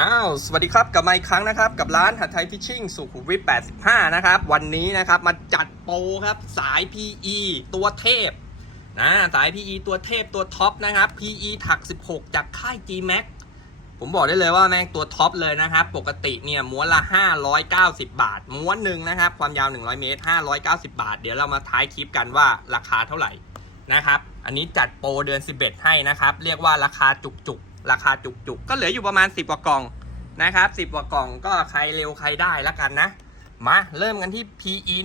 อ้าว สวัสดีครับ กลับมาอีกครั้งนะครับ กับร้านหัดไทยฟิชชิ่งสุขุมวิท 85 นะครับ วันนี้นะครับ มาจัดโปรครับ สาย PE ตัวเทพ นะ สาย PE ตัวเทพตัวท็อปนะครับ PE ถัก 16 จากค่าย G-Max ผมบอกได้เลยว่าแม่งตัวท็อปเลยนะครับ ปกติเนี่ยม้วนละ 590 บาท ม้วนหนึ่งนะครับ ความยาว 100 เมตร 590 บาท เดี๋ยวเรามาท้ายคลิปกันว่าราคาเท่าไหร่นะครับ อันนี้จัดโปรเดือน 11 ให้นะครับ เรียกว่าราคาจุกๆ ราคาจุกๆก็เหลืออยู่ประมาณ 10กว่ากล่องนะครับ 10กว่ากล่องก็ใครเร็วใครได้แล้วกันนะมาเริ่มกันที่ PE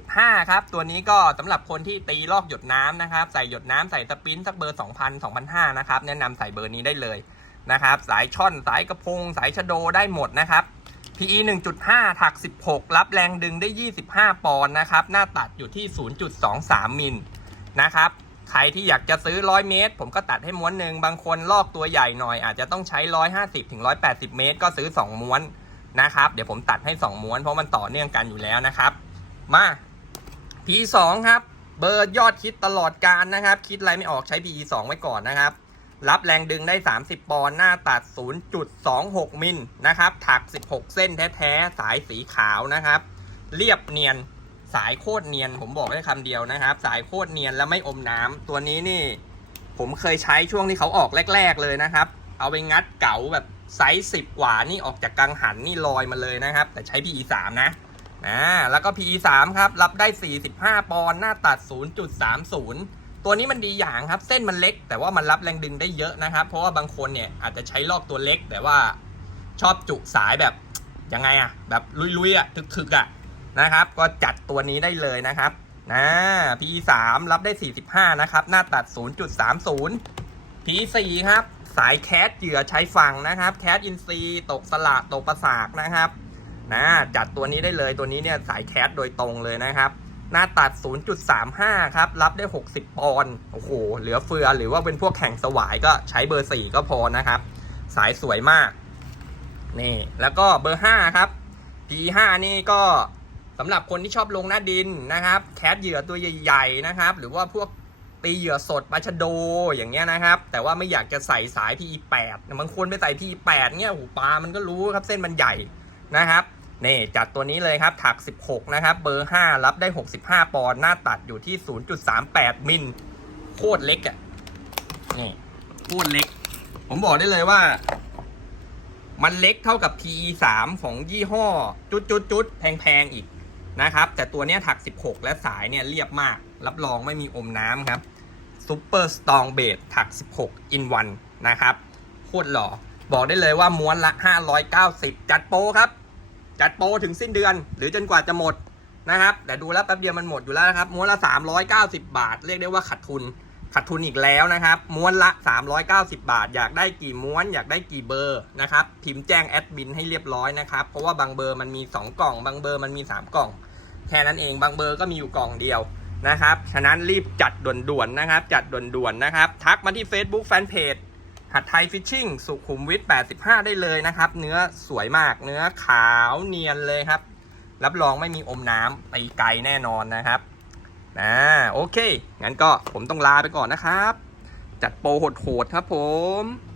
1.5 ครับ ตัวนี้ก็สำหรับคนที่ตีลอกหยดน้ำนะครับ ใส่หยดน้ำใส่สปรินต์สักเบอร์ 2,000 2,500นะครับ แนะนำใส่เบอร์นี้ได้เลยนะครับ สายช่อนสายกระพง สายชะโดได้หมดนะครับ PE 1.5 ถัก 16 รับแรงดึงได้ 25 ปอนด์นะครับ หน้าตัดอยู่ที่ 0.23 มิลนะครับ ใครที่อยากจะซื้อ 100 เมตร ผมก็ตัดให้ม้วนหนึ่งบางคนลอกตัวใหญ่หน่อย อาจจะต้องใช้ 150ถึง180 เมตร ก็ซื้อ 2 ม้วนนะครับ เดี๋ยวผมตัดให้ 2 ม้วน เพราะมันต่อเนื่องกันอยู่แล้วนะครับ มา P2 ครับ เบอร์ยอดคิดตลอดการนะครับ คิดอะไรไม่ออกใช้ PE2 ไว้ก่อนนะครับ รับแรงดึงได้ 30 ปอนด์หน้าตัด 0.26 มิลนะครับถัก 16 เส้นแท้ๆสายสีขาวนะครับ เรียบเนียน สายโคตรเนียนผมบอกได้คำเดียวนะครับ สายโคตรเนียนและไม่อมน้ำตัวนี้นี่ ผมเคยใช้ช่วงที่เขาออกแรก ๆเลยนะครับ เอาไปงัดเก๋าแบบไซส์สิบกว่านี่ออกจากกังหันนี่ลอยมาเลยนะครับ แต่ใช้ PE 3นะอ่าแล้วก็ PE 3ครับ รับได้ 45 ปอนด์หน้าตัด 0.30 ตัวนี้มันดีอย่างครับ เส้นมันเล็ก แต่ว่ามันรับแรงดึงได้เยอะนะครับ เพราะว่าบางคนเนี่ยอาจจะใช้ลอกตัวเล็ก แต่ว่าชอบจุสายแบบยังไงอะแบบลุยๆอะถึกๆอะ นะครับ ก็จัดตัวนี้ได้เลยนะครับนะ P3 รับได้ 45 นะครับ หน้าตัด 0.30 P4 ครับ สายแคสเหยื่อใช้ฝั่งนะครับ แคสอินซีตกสลากตกประสากนะครับนะจัดตัวนี้ได้เลยตัวนี้เนี่ยสายแคสโดยตรงเลยนะครับ หน้าตัด 0.35 ครับ รับได้ 60 ปอนด์โอ้โห เหลือเฟือหรือว่าเป็นพวกแข่งสวายก็ใช้เบอร์ 4 ก็พอนะครับ สายสวยมาก นี่ แล้วก็เบอร์ 5 ครับ P5 นี่ก็ สำหรับคนที่ชอบลงหน้าดินนะครับ แคสเหยื่อตัวใหญ่ๆนะครับ หรือว่าพวกตีเหยื่อสดปลาชะโดอย่างเงี้ยนะครับ แต่ว่าไม่อยากจะใส่สาย PE8 บางคนไปใส่ PE8 เนี่ยโอ้โหปลามันก็รู้ครับเส้นมันใหญ่นะครับนี่จัดตัวนี้เลยครับถัก 16 นะครับ เบอร์ 5 รับได้ 65 ปอนด์หน้าตัดอยู่ที่ 0.38 มิลโคตรเล็กอะ่ะนี่โคตรเล็ก ผมบอกได้เลยว่า มันเล็กเท่ากับ PE 3 ของยี่ห้อ จุดจุดจุดแพงๆอีก นะครับ แต่ตัวนี้ถัก 16 และสายเนี่ยเรียบมาก รับรองไม่มีอมน้ำครับซ u เปอร์สตองเบดถัก 16 in 1นะครับโคตรหล่อ บอกได้เลยว่าม้วนละ 590 จัดโปรครับ จัดโปรถึงสิ้นเดือน หรือจนกว่าจะหมดนะครับ แต่ดูแล้วแป๊บเดียวมันหมดอยู่แล้วนะครับ ม้วนละ 390 บาท เรียกได้ว่าขาดทุน ขาดทุนอีกแล้วนะครับ ม้วนละ 390 บาท อยากได้กี่ม้วน อยากได้กี่เบอร์นะครับพิมพ์แจ้งแอดมินให้เรียบร้อยนะครับ เพราะว่าบางเบอร์มันมี 2 กล่อง บางเบอร์มันมี 3 กล่อง แค่นั้นเอง บางเบอร์ก็มีอยู่กล่องเดียวนะครับ ฉะนั้นรีบจัดด่วนๆนะครับ จัดด่วนๆนะครับ ทักมาที่ Facebook Fanpage หัดไทยฟิชชิ่งสุขุมวิท 85 ได้เลยนะครับ เนื้อสวยมาก เนื้อขาวเนียนเลยครับ รับรองไม่มีอมน้ำตีไกลแน่นอนนะครับ นะโอเค งั้นก็ผมต้องลาไปก่อนนะครับ จัดโปรโหดๆครับผม